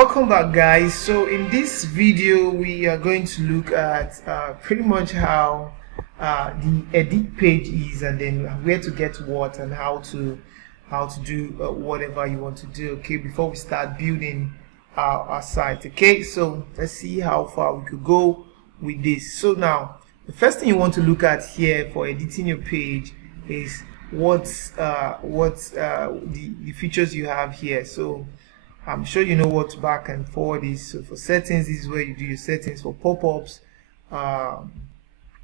Welcome back, guys. So in this video we are going to look at pretty much how the edit page is, and then where to get what and how to do whatever you want to do, okay, before we start building our site. Okay, so let's see how far we could go with this. So now the first thing you want to look at here for editing your page is what's the features you have here. So I'm sure you know what back and forward is. So for settings, this is where you do your settings. For pop-ups, I'll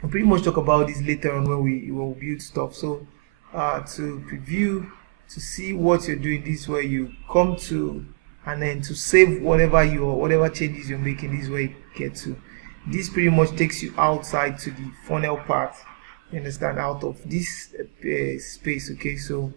pretty much talk about this later on when we build stuff. So to preview, to see what you're doing, this is where you come to, and then to save whatever changes you're making, this is where you get to. This pretty much takes you outside to the funnel part, you understand, out of this space. Okay, so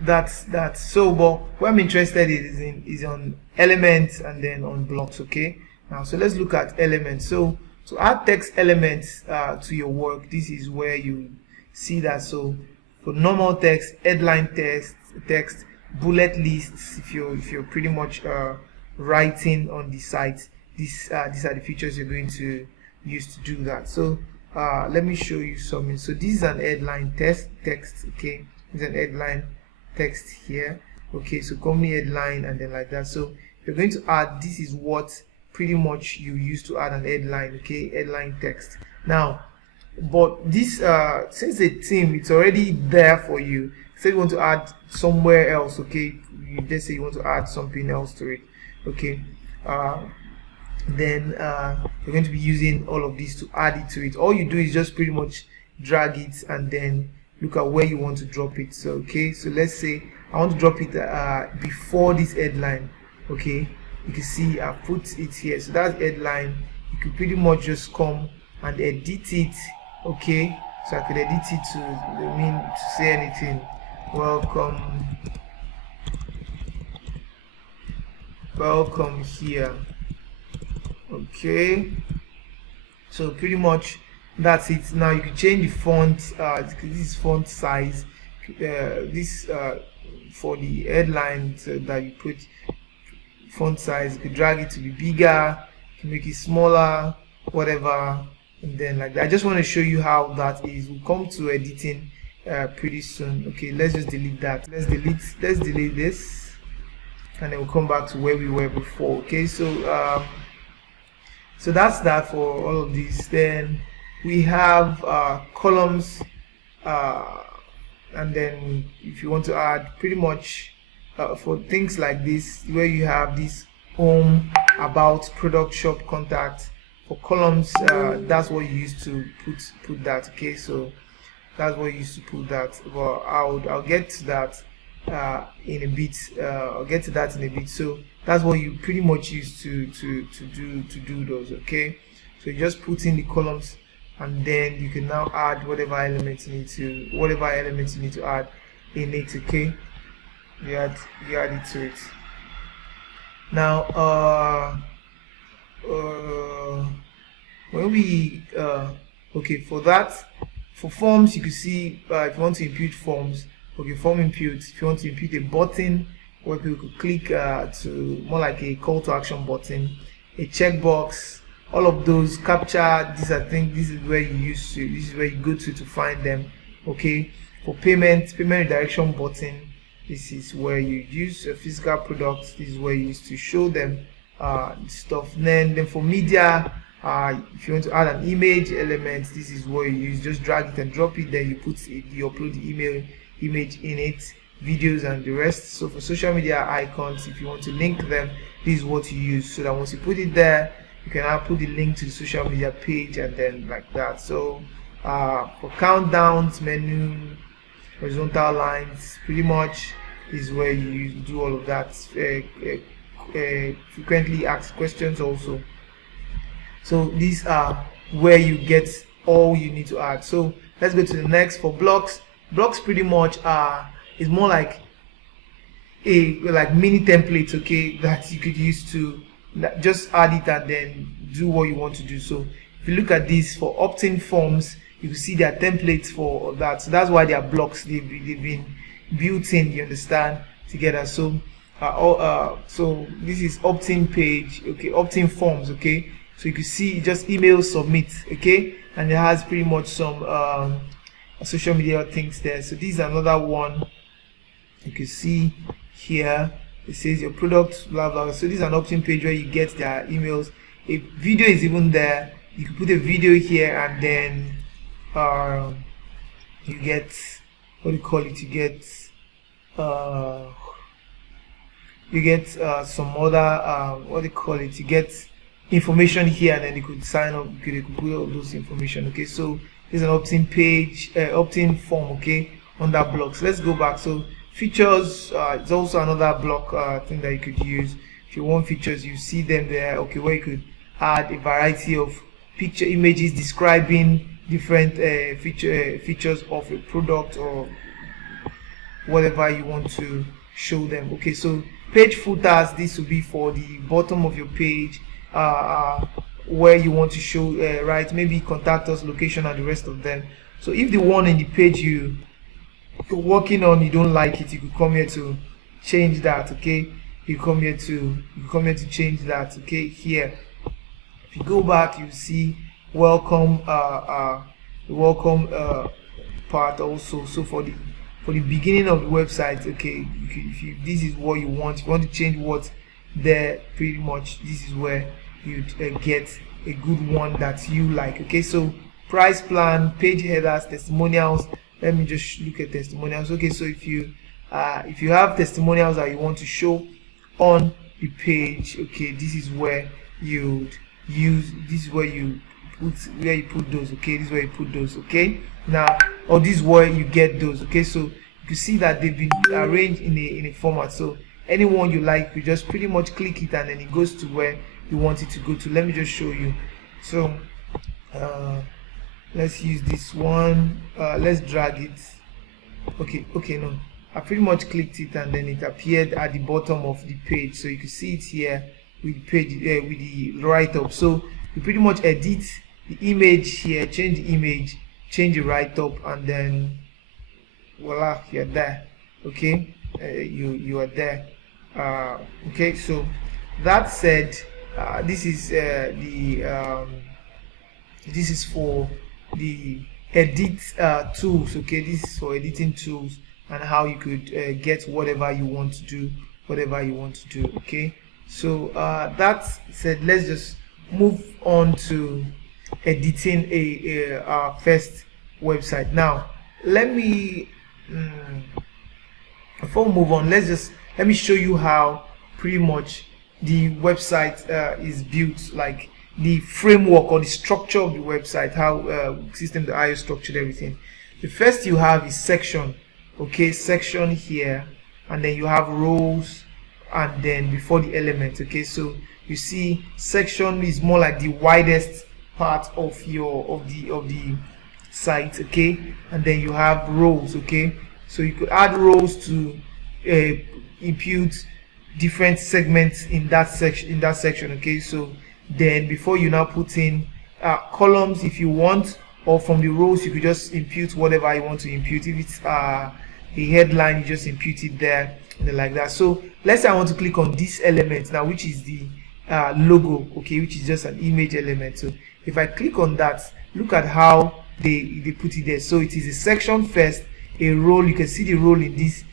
that's so, but what I'm interested in is on elements and then on blocks. Okay, now so let's look at elements. So to add text elements to your work, this is where you see that. So for normal text, headline text, bullet lists, if you're pretty much writing on the site, these are the features you're going to use to do that. So let me show you something. So this is an headline text. Okay, this is an headline text here. Okay, so company headline and then like that. So if you're going to add, this is what pretty much you use to add an headline. Okay, headline text. Now, but this since the theme, it's already there for you. Say you want to add somewhere else. Okay, let's say you want to add something else to it. Okay, then you're going to be using all of these to add it to it. All you do is just pretty much drag it and then look at where you want to drop it. So okay, so let's say I want to drop it before this headline. Okay, you can see I put it here, so that's headline. You could pretty much just come and edit it. Okay, so I could edit it to say anything. Welcome here. Okay, so pretty much that's it. Now you can change the font. This font size, this for the headlines that you put font size. You can drag it to be bigger, you can make it smaller, whatever, and then like that. I just want to show you how that is. We'll come to editing pretty soon. Okay, let's just delete that. Let's delete this, and then we'll come back to where we were before. Okay, so so that's that for all of these. Then we have columns, and then if you want to add pretty much for things like this, where you have this home, about, product, shop, contact. For columns, that's what you use to put that. Okay, so that's what you used to put that. Well, I'll get to that in a bit. I'll get to that in a bit. So that's what you pretty much use to do those. Okay, so you just put in the columns, and then you can now add whatever elements you need to add in it. Okay, you add it to it. Now when we okay, for that, for forms, you can see if you want to impute forms, okay, form impute. If you want to impute a button where people could click to more like a call to action button, a checkbox, all of those, capture, these are things, this is where you go to find them. Okay, for payment redirection button, this is where you use a physical product. This is where you use to show them stuff. Then for media, if you want to add an image element, this is where you use, just drag it and drop it, then you upload the image in it, videos and the rest. So for social media icons, if you want to link them, this is what you use, so that once you put it there, you can now put the link to the social media page, and then like that. So for countdowns, menu, horizontal lines, pretty much is where you do all of that. Frequently asked questions also. So these are where you get all you need to add. So let's go to the next. For blocks pretty much is more like mini templates, okay, that you could use to just add it and then do what you want to do. So if you look at this, for opt-in forms, you can see there are templates for that. So that's why they are blocks. They've been built in, you understand, together. So so this is opt-in page, okay, opt-in forms, okay. So you can see just email submit, okay, and it has pretty much some social media things there. So this is another one. You can see here it says your product blah blah. So this is an opt-in page where you get their emails. A video is even there. You can put a video here, and then you get, what do you call it, you get some other what do you call it, you get information here, and then you could sign up, you could put all those information, okay. So there's an opt-in page, opt-in form, okay, on that block. So let's go back. So features, it's also another block thing that you could use. If you want features, you see them there, okay, where you could add a variety of picture images describing different features of a product or whatever you want to show them, okay. So page footers, this will be for the bottom of your page, where you want to show, right, maybe contact us, location, and the rest of them. So if the one in the page you're working on, you don't like it, you could come here to change that, okay. You come here to change that, okay. Here, if you go back, you see welcome, the welcome part also. So for the beginning of the website, okay, if this is what you want, if you want to change what's there, pretty much this is where you'd get a good one that you like, okay. So price plan, page headers, testimonials. Let me just look at testimonials, okay. So if you have testimonials that you want to show on the page, okay, this is where you'd use, this is where you put those, okay. This is where you put those, okay. Now, or this is where you get those, okay. So you can see that they've been arranged in a format. So anyone you like, you just pretty much click it, and then it goes to where you want it to go to. Let me just show you. So let's use this one. Let's drag it. Okay, no, I pretty much clicked it, and then it appeared at the bottom of the page. So you can see it here with the page, with the write-up. So you pretty much edit the image here, change the image, change the write-up, and then voila, you're there, okay. You are there, okay. So that said, this is this is for the edit tools, okay. This is for editing tools and how you could get whatever you want to do, okay. So that said, let's just move on to editing our first website. Now let me before we move on, let me show you how pretty much the website is built, like the framework or the structure of the website, how Systeme.io structured everything. The first you have is section, okay, section here, and then you have rows, and then before the element, okay. So you see section is more like the widest part of the site, okay, and then you have rows, okay. So you could add rows to impute different segments in that section, okay. So then before you now put in columns if you want, or from the rows you could just impute whatever you want to impute. If it's a headline, you just impute it there, and like that. So let's say I want to click on this element now, which is the logo, okay, which is just an image element. So if I click on that, look at how they put it there. So it is a section first, a row. You can see the row in this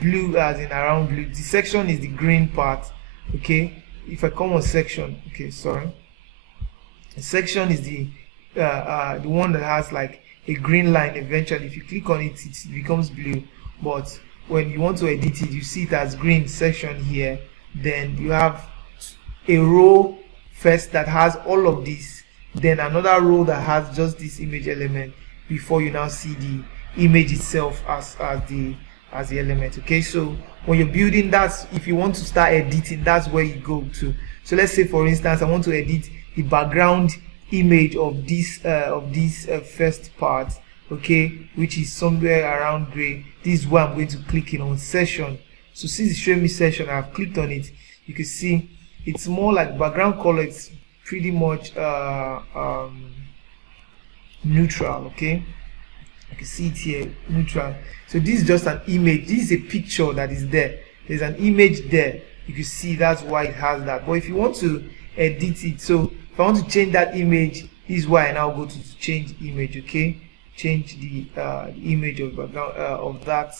blue, as in around blue. The section is the green part, okay. If I come on section, okay, sorry, the section is the one that has like a green line. Eventually if you click on it, it becomes blue, but when you want to edit it, you see it as green section here. Then you have a row first that has all of this, then another row that has just this image element, before you now see the image itself as the element, okay. So when you're building, that's if you want to start editing, that's where you go to. So let's say for instance I want to edit the background image of this first part, okay, which is somewhere around gray. This is where I'm going to click in on session. So since it's showing me session, I've clicked on it. You can see it's more like background color. It's pretty much neutral, okay. You can see it here, neutral. So this is just an image. This is a picture that is there. There's an image there. You can see that's why it has that. But if you want to edit it, so if I want to change that image, this is why I now go to change image. Okay, change the image of background of that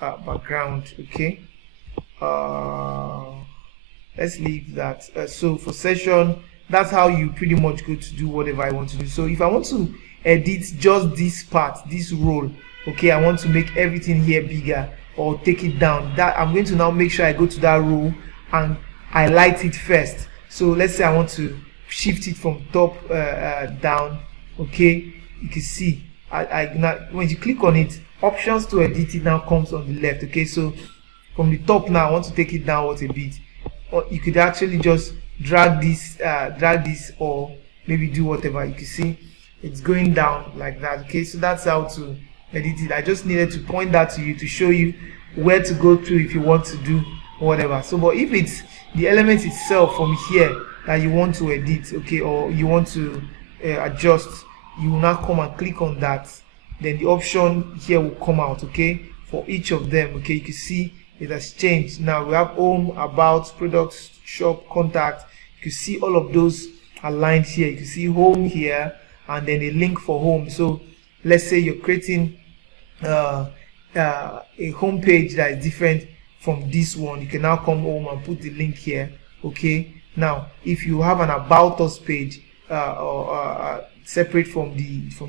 background. Okay, let's leave that. So for session, that's how you pretty much go to do whatever I want to do. So if I want to edit just this part, this role, okay, I want to make everything here bigger or take it down, that I'm going to now make sure I go to that role and highlight it first. So let's say I want to shift it from top down. Okay, you can see now when you click on it, options to edit it now comes on the left. Okay, so from the top now I want to take it downwards a bit, or you could actually just drag this or maybe do whatever. You can see it's going down like that. Okay, so that's how to edit it. I just needed to point that to you to show you where to go to if you want to do whatever. So but if it's the element itself from here that you want to edit, okay, or you want to adjust, you will now come and click on that, then the option here will come out. Okay, for each of them. Okay, you can see it has changed. Now we have home, about, products, shop, contact. You can see all of those aligned here. You can see home here and then a link for home. So let's say you're creating a home page that is different from this one. You can now come home and put the link here. Okay, now if you have an about us page separate from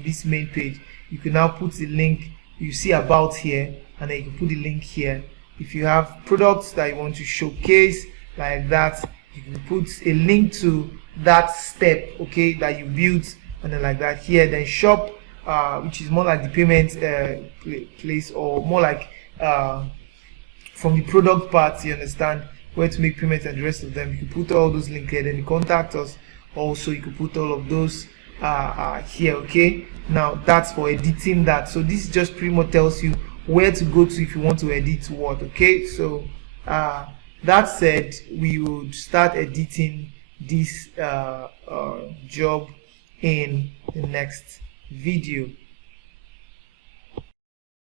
this main page, you can now put the link. You see about here and then you can put the link here. If you have products that you want to showcase like that, you can put a link to that step, okay, that you built, and then like that here. Then shop, which is more like the payment place, or more like from the product part, you understand, where to make payments and the rest of them. You can put all those links here. Then you contact us also, you can put all of those here. Okay, now that's for editing that. So this just pretty much tells you where to go to if you want to edit what. Okay, so that said, we would start editing this job in the next video.